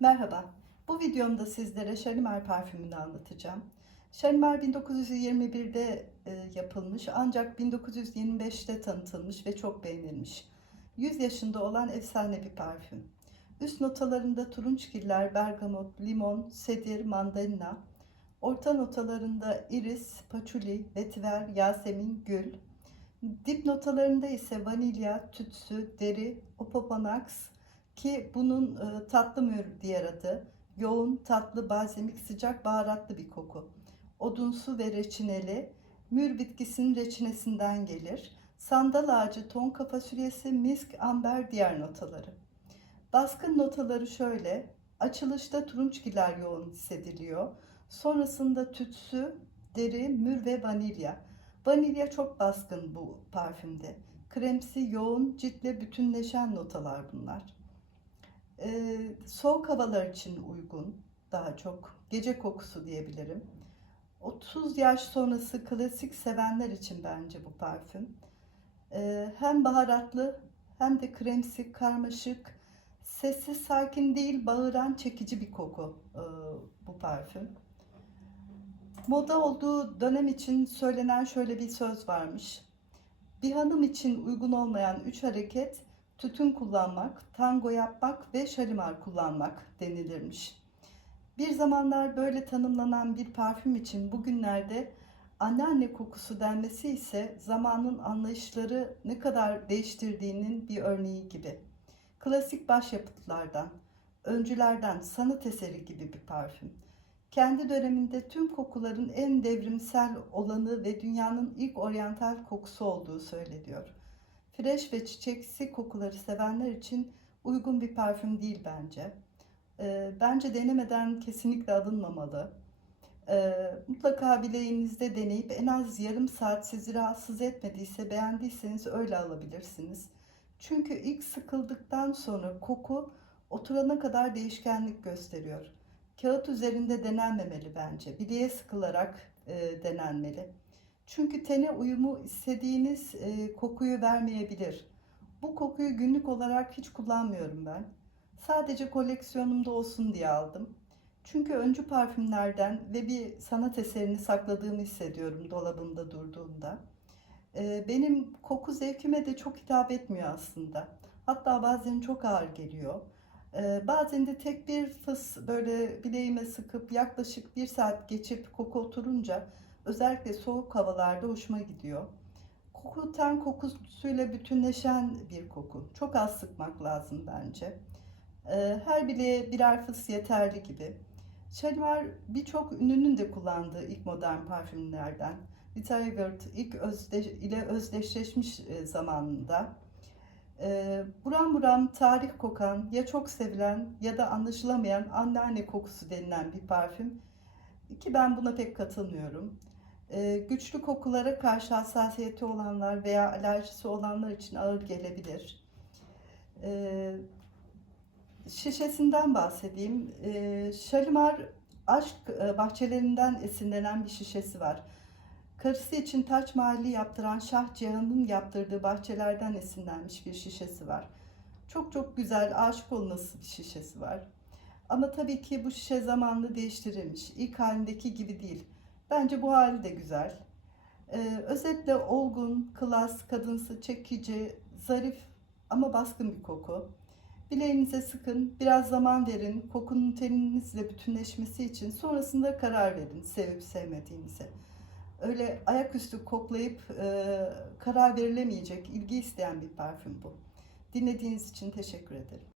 Merhaba, bu videomda sizlere Shalimar parfümünü anlatacağım. Shalimar 1921'de e, yapılmış ancak 1925'te tanıtılmış ve çok beğenilmiş. 100 yaşında olan efsane bir parfüm. Üst notalarında turunçgiller, bergamot, limon, sedir, mandalina. Orta notalarında iris, paçuli, vetiver, yasemin, gül. Dip notalarında ise vanilya, tütsü, deri, opoponax, ki bunun e, tatlı mür diğer adı. Yoğun, tatlı, balzamik, sıcak, baharatlı bir koku. Odunsu ve reçineli. Mür bitkisinin reçinesinden gelir. Sandal ağacı, tonka fasulyesi, misk, amber diğer notaları. Baskın notaları şöyle. Açılışta turunçgiller yoğun hissediliyor. Sonrasında tütsü, deri, mür ve vanilya. Vanilya çok baskın bu parfümde. Kremsi, yoğun, ciltle bütünleşen notalar bunlar. Ee, soğuk havalar için uygun daha çok. Gece kokusu diyebilirim. 30 yaş sonrası klasik sevenler için bence bu parfüm. Ee, hem baharatlı hem de kremsi, karmaşık, sessiz, sakin değil, bağıran, çekici bir koku ee, bu parfüm. Moda olduğu dönem için söylenen şöyle bir söz varmış. Bir hanım için uygun olmayan üç hareket tütün kullanmak, tango yapmak ve şalimar kullanmak denilirmiş. Bir zamanlar böyle tanımlanan bir parfüm için bugünlerde anneanne kokusu denmesi ise zamanın anlayışları ne kadar değiştirdiğinin bir örneği gibi. Klasik başyapıtlardan, öncülerden sanat eseri gibi bir parfüm. Kendi döneminde tüm kokuların en devrimsel olanı ve dünyanın ilk oryantal kokusu olduğu söyleniyor. Fresh ve çiçeksi kokuları sevenler için uygun bir parfüm değil bence. Ee, bence denemeden kesinlikle alınmamalı. Ee, mutlaka bileğinizde deneyip en az yarım saat sizi rahatsız etmediyse beğendiyseniz öyle alabilirsiniz. Çünkü ilk sıkıldıktan sonra koku oturana kadar değişkenlik gösteriyor. Kağıt üzerinde denenmemeli bence. Bileğe sıkılarak e, denenmeli. Çünkü tene uyumu istediğiniz e, kokuyu vermeyebilir. Bu kokuyu günlük olarak hiç kullanmıyorum ben. Sadece koleksiyonumda olsun diye aldım. Çünkü öncü parfümlerden ve bir sanat eserini sakladığımı hissediyorum dolabımda durduğunda. E, benim koku zevkime de çok hitap etmiyor aslında. Hatta bazen çok ağır geliyor. E, bazen de tek bir fıs böyle bileğime sıkıp yaklaşık bir saat geçip koku oturunca özellikle soğuk havalarda hoşuma gidiyor. Koku ten kokusuyla bütünleşen bir koku. Çok az sıkmak lazım bence. Ee, Her bileğe birer fıs yeterli gibi. Shalimar birçok ünlünün de kullandığı ilk modern parfümlerden. Rita Hayworth ilk özdeş, ile özdeşleşmiş e, zamanında. Ee, buram buram tarih kokan, ya çok sevilen ya da anlaşılamayan anneanne kokusu denilen bir parfüm. Ki ben buna pek katılmıyorum. Ee, güçlü kokulara karşı hassasiyeti olanlar veya alerjisi olanlar için ağır gelebilir. Ee, şişesinden bahsedeyim. Ee, Shalimar aşk e, bahçelerinden esinlenen bir şişesi var. Karısı için Taç Mahalli yaptıran Şah Cihan'ın yaptırdığı bahçelerden esinlenmiş bir şişesi var. Çok çok güzel, aşık olması bir şişesi var. Ama tabii ki bu şişe zamanla değiştirilmiş. İlk halindeki gibi değil. Bence bu hali de güzel. Ee, özetle olgun, klas, kadınsı, çekici, zarif ama baskın bir koku. Bileğinize sıkın, biraz zaman verin, kokunun teninizle bütünleşmesi için sonrasında karar verin sevip sevmediğinize. Öyle ayaküstü koklayıp e, karar verilemeyecek, ilgi isteyen bir parfüm bu. Dinlediğiniz için teşekkür ederim.